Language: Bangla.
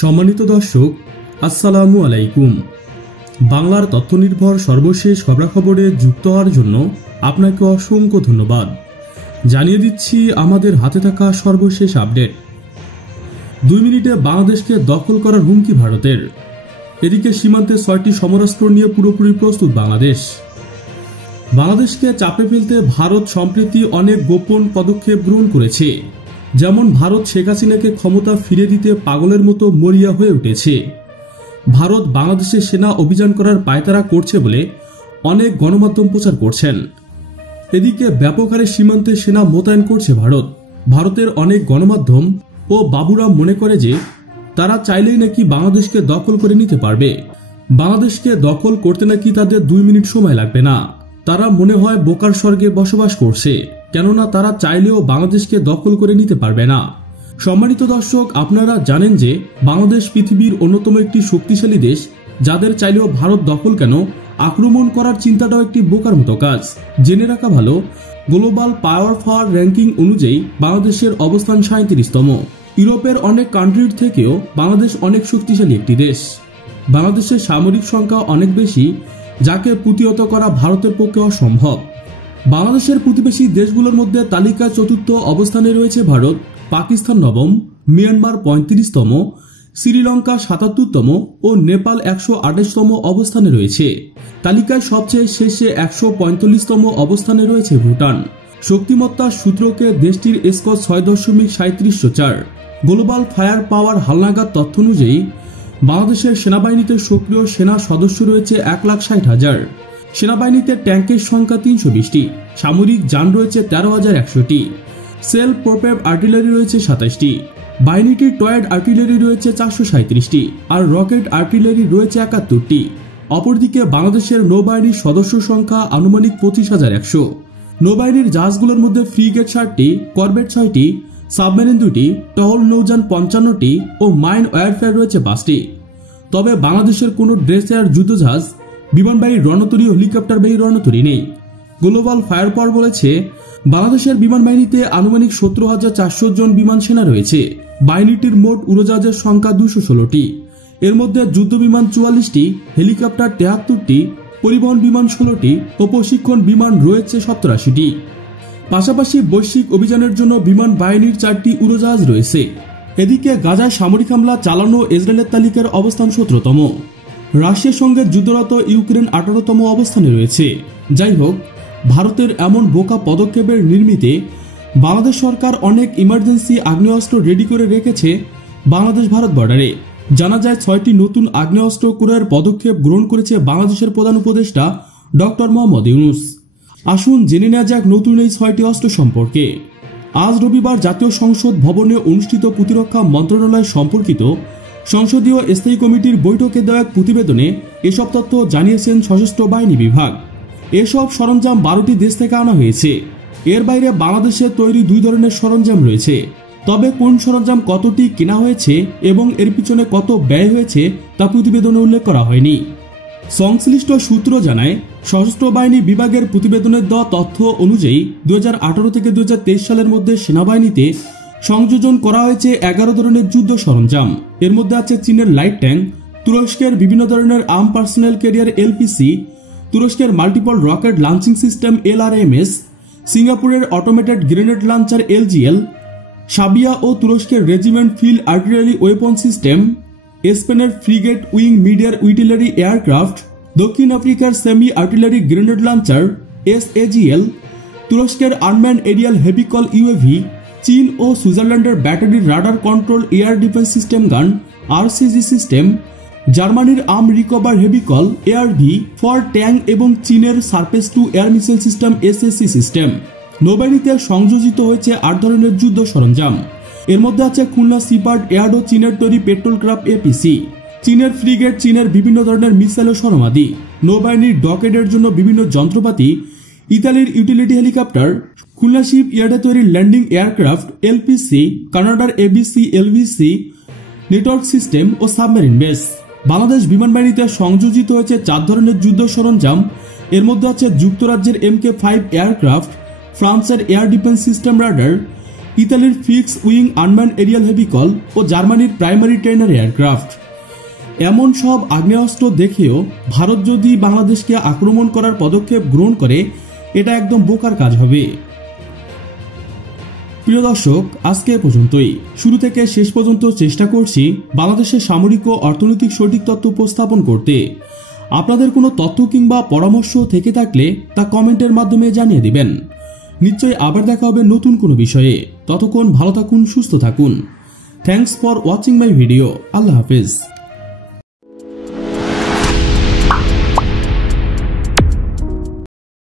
সম্মানিত দর্শক, আসসালামু আলাইকুম। বাংলার তথ্যনির্ভর সর্বশেষ খবরাখবরে যুক্ত হওয়ার জন্য আপনাকে অসংখ্য ধন্যবাদ। জানিয়ে দিচ্ছি আমাদের হাতে থাকা সর্বশেষ আপডেট। 2 মিনিটে বাংলাদেশকে দখল করার হুমকি ভারতের। এদিকে সীমান্তে 6টি সমরাস্ত্র নিয়ে পুরোপুরি প্রস্তুত বাংলাদেশ। বাংলাদেশকে চাপে ফেলতে ভারত সম্প্রতি অনেক গোপন পদক্ষেপ গ্রহণ করেছে। যেমন ভারত শেখ হাসিনাকে ক্ষমতা ফিরে দিতে পাগলের মতো মরিয়া হয়ে উঠেছে। ভারত বাংলাদেশে সেনা অভিযান করার পায়তারা করছে বলে অনেক গণমাধ্যম প্রচার করছেন। এদিকে ব্যাপক হারে সীমান্তে সেনা মোতায়েন করছে ভারত। ভারতের অনেক গণমাধ্যম ও বাবুরা মনে করে যে তারা চাইলেই নাকি বাংলাদেশকে দখল করে নিতে পারবে। বাংলাদেশকে দখল করতে নাকি তাদের 2 মিনিট সময় লাগবে না। তারা মনে হয় বোকার স্বর্গে বসবাস করছে, কেননা তারা চাইলেও বাংলাদেশকে দখল করে নিতে পারবে না। সম্মানিত দর্শক, আপনারা জানেন যে বাংলাদেশ পৃথিবীর অন্যতম একটি শক্তিশালী দেশ, যাদের চাইলেও ভারত দখল কেন, আক্রমণ করার চিন্তাটাও একটি বোকার মতো কাজ। জেনে রাখা ভালো, গ্লোবাল পাওয়ার ফর র্যাঙ্কিং অনুযায়ী বাংলাদেশের অবস্থান 37তম। ইউরোপের অনেক কান্ট্রির থেকেও বাংলাদেশ অনেক শক্তিশালী একটি দেশ। বাংলাদেশের সামরিক সংখ্যা অনেক বেশি, যাকে প্রতিহত করা ভারতের পক্ষে অসম্ভব। বাংলাদেশের প্রতিবেশী দেশগুলোর মধ্যে তালিকায় 4র্থ অবস্থানে রয়েছে ভারত, পাকিস্তান 9ম, মিয়ানমার 35তম, শ্রীলঙ্কা 77তম ও নেপাল 128তম অবস্থানে রয়েছে। তালিকায় সবচেয়ে শেষে 145তম অবস্থানে রয়েছে ভুটান। শক্তিমত্তার সূত্রকে দেশটির স্কোর 6.3704। গ্লোবাল ফায়ার পাওয়ার হালনাগাদ তথ্য অনুযায়ী বাংলাদেশের সেনাবাহিনীতে সক্রিয় সেনা সদস্য রয়েছে 1,60,000। সেনাবাহিনীতে ট্যাঙ্কের সংখ্যা 320টি, সামরিক যান রয়েছে 13,100টি, সেলফ প্রোপেড আর্টিলারি রয়েছে 27টি, বাহিনীটির টয়েড আর্টিলারি রয়েছে 437টি আর রকেট আর্টিলারি রয়েছে 71টি। অপরদিকে বাংলাদেশের নৌবাহিনীর সদস্য সংখ্যা আনুমানিক 25,100। নৌবাহিনীর জাহাজগুলোর মধ্যে ফ্রিগেট 60টি, করভেট 6টি, সাবমেরিন 2টি, টহল নৌযান 55টি ও মাইন ওয়ারফেয়ার রয়েছে 5টি। তবে বাংলাদেশের কোনো ড্রেসার যুদ্ধজাহাজ, বিমানবাহী রণতরী ও হেলিকপ্টারবাহী রণতরী নেই। গ্লোবাল ফায়ার পাওয়ার বলেছে বাংলাদেশের বিমান বাহিনীতে আনুমানিক 17,400 জন বিমান সেনা রয়েছে। বাহিনীটির মোট উড়োজাহাজের সংখ্যা 216টি। এর মধ্যে যুদ্ধ বিমান 44টি, হেলিকপ্টার 73টি, পরিবহন বিমান 16টি ও প্রশিক্ষণ বিমান রয়েছে 87টি। পাশাপাশি বৈশ্বিক অভিযানের জন্য বিমান বাহিনীর 4টি উড়োজাহাজ রয়েছে। এদিকে গাজায় সামরিক হামলা চালানো ইসরায়েলের তালিকার অবস্থান 17তম। রাশিয়ার সঙ্গে যুদ্ধরত ইউক্রেন 18তম অবস্থানে রয়েছে। যাই হোক, ভারতের এমন বোকা পদক্ষেপের নির্মিতে বাংলাদেশ সরকার অনেক ইমার্জেন্সি আগ্নেয়াস্ত্র রেডি করে রেখেছে বাংলাদেশ ভারত বর্ডারে। জানা যায় 6টি নতুন আগ্নেয়াস্ত্র ক্রয়ের পদক্ষেপ গ্রহণ করেছে বাংলাদেশের প্রধান উপদেষ্টা ডক্টর মোহাম্মদ ইউনূস। আসুন জেনে নেওয়া যাক নতুন এই 6টি অস্ত্র সম্পর্কে। আজ রবিবার জাতীয় সংসদ ভবনে অনুষ্ঠিত প্রতিরক্ষা মন্ত্রণালয় সম্পর্কিত সংসদীয় স্থায়ী কমিটির বৈঠকে দেওয়া এক প্রতিবেদনে এসব তথ্য জানিয়েছেন সশস্ত্র বাহিনী বিভাগ। এসব সরঞ্জাম 12টি দেশ থেকে আনা হয়েছে। এর বাইরে বাংলাদেশে তৈরি 2 ধরনের সরঞ্জাম রয়েছে। তবে কোন সরঞ্জাম কতটি কেনা হয়েছে এবং এর পিছনে কত ব্যয় হয়েছে তা প্রতিবেদনে উল্লেখ করা হয়নি। সংশ্লিষ্ট সূত্র জানায়, সশস্ত্র বাহিনী বিভাগের প্রতিবেদনের দেওয়া তথ্য অনুযায়ী 2018 থেকে 2023 সালের মধ্যে সেনাবাহিনীতে সংযোজন করা হয়েছে 11 ধরনের যুদ্ধ সরঞ্জাম। এর মধ্যে আছে চীনের লাইট ট্যাঙ্ক, তুরস্কের বিভিন্ন ধরনের আর্ম পার্সোনাল ক্যারিয়ার এলপিসি, তুরস্কের multiple rocket launching system LRMS, সিঙ্গাপুরের automated grenade launcher LGL, Serbia ও তুরস্কের regiment field artillery weapon system, স্পেনের ফ্রিগেট উইং মিডিয়ার উইটিলারি এয়ারক্রাফট, দক্ষিণ আফ্রিকার semi artillery grenade launcher SAGL, তুরস্কের আনম্যান এরিয়াল হেভিকল ইউএভি, চীন ও সুইজারল্যান্ডের battery radar control air defence system gun RCG system, জার্মানির arm recover vehicle ARV for tank এবং চীনের surface to air missile system SSC system. নৌবাহিনীতে সংযোজিত হয়েছে 8 ধরনের যুদ্ধ সরঞ্জাম। এর মধ্যে আছে খুলনা সিপার্ট এয়ারডো, চীনের তৈরি পেট্রোল ক্রাফট এপিসি, চীনের ফ্রিগেট, চীনের বিভিন্ন ধরনের মিসাইল ও সরমাদি, নৌবাহিনীর ডকেটের জন্য বিভিন্ন যন্ত্রপাতি, ইতালির ইউটিলিটি হেলিকপ্টার, খুলনা শিপ ইয়ার্ডে তৈরি ল্যান্ডিং এয়ারক্রাফট এলপিসি, কানাডার এবিসি এলভিসি নেটওয়ার্ক সিস্টেম ও সাবমেরিন বেস। বাংলাদেশ বিমান বাহিনীতে সংযোজিত হয়েছে 4 ধরনের যুদ্ধ সরঞ্জাম। এর মধ্যে আছে যুক্তরাজ্যের MK5 এয়ারক্রাফট, ফ্রান্সের এয়ার ডিফেন্স সিস্টেম রাডার, ইতালির fix wing unmanned aerial vehicle ও জার্মানির প্রাইমারি ট্রেনার এয়ারক্রাফট। এমন সব আগ্নেয়াস্ত্র দেখেও ভারত যদি বাংলাদেশকে আক্রমণ করার পদক্ষেপ গ্রহণ করে, এটা একদম বোকার কাজ হবে। প্রিয় দর্শক, আজকে এ পর্যন্তই। শুরু থেকে শেষ পর্যন্ত চেষ্টা করছি বাংলাদেশের সামরিক ও অর্থনৈতিক সঠিক তথ্য উপস্থাপন করতে। আপনাদের কোনো তথ্য কিংবা পরামর্শ থেকে থাকলে তা কমেন্টের মাধ্যমে জানিয়ে দিবেন। নিশ্চয়ই আবার দেখা হবে নতুন কোনো বিষয়ে। ততক্ষণ ভালো থাকুন, সুস্থ থাকুন। Thanks for watching my video. আল্লাহ হাফেজ।